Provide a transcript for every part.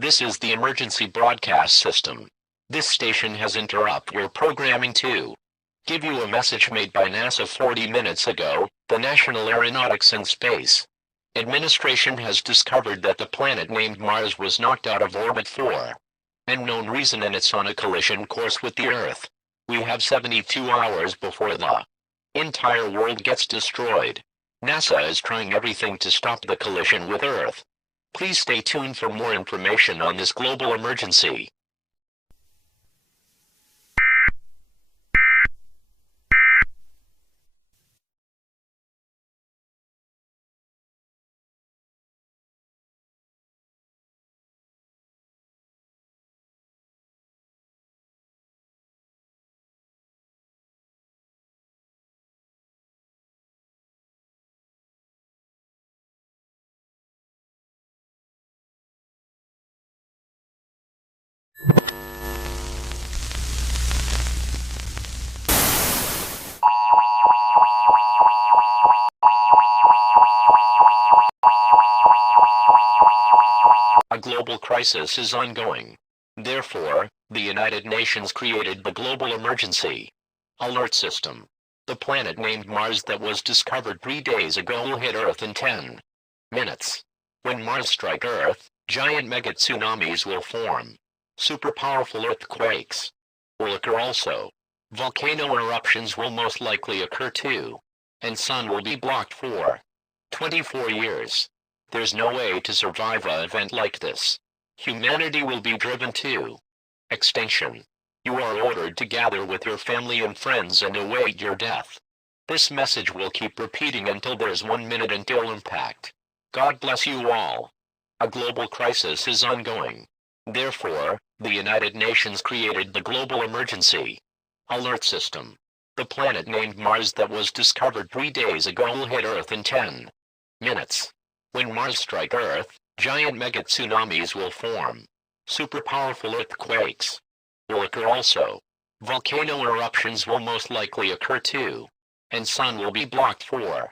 This is the emergency broadcast system. This station has interrupted your programming to give you a message made by NASA 40 minutes ago. The National Aeronautics and Space Administration has discovered that the planet named Mars was knocked out of orbit for unknown reason and it's on a collision course with the Earth. We have 72 hours before the entire world gets destroyed. NASA is trying everything to stop the collision with Earth. Please stay tuned for more information on this global emergency. A global crisis is ongoing. Therefore, the United Nations created the Global Emergency Alert System. The planet named Mars that was discovered 3 days ago will hit Earth in 10 minutes. When Mars strikes Earth, giant mega tsunamis will form. Super powerful earthquakes will occur also. Volcano eruptions will most likely occur too. And sun will be blocked for 24 years. There's no way to survive an event like this. Humanity will be driven to extinction. You are ordered to gather with your family and friends and await your death. This message will keep repeating until there's 1 minute until impact. God bless you all. A global crisis is ongoing. Therefore, the United Nations created the Global Emergency Alert System. The planet named Mars that was discovered 3 days ago will hit Earth in 10 minutes. When Mars strikes Earth, giant mega tsunamis will form. Super powerful earthquakes will occur also. Volcano eruptions will most likely occur too. And sun will be blocked for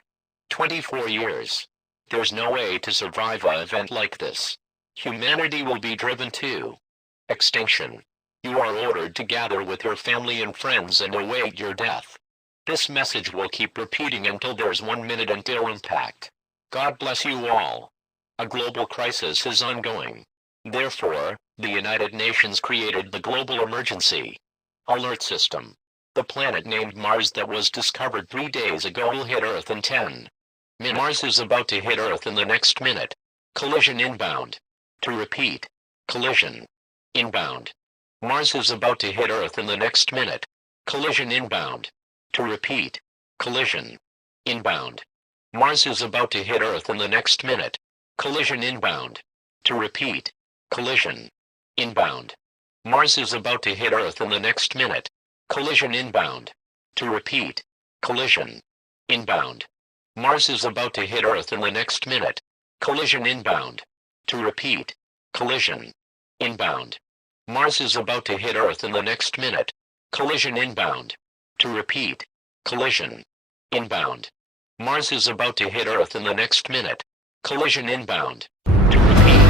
24 years. There's no way to survive an event like this. Humanity will be driven to extinction. You are ordered to gather with your family and friends and await your death. This message will keep repeating until there's 1 minute until impact. God bless you all. A global crisis is ongoing. Therefore, the United Nations created the Global Emergency Alert System. The planet named Mars that was discovered 3 days ago will hit Earth in 10 minutes. Mars is about to hit Earth in the next minute. Collision inbound. To repeat. Collision inbound. Mars is about to hit Earth in the next minute. Collision inbound. To repeat. Collision inbound. Mars is about to hit Earth in the next minute. Collision inbound. To repeat. Collision inbound. Mars is about to hit Earth in the next minute. Collision inbound. To repeat. Collision inbound. Mars is about to hit Earth in the next minute. Collision inbound. To repeat. Collision inbound. Mars is about to hit Earth in the next minute. Collision inbound. To repeat. Collision inbound. Mars is about to hit Earth in the next minute. Collision inbound. To repeat.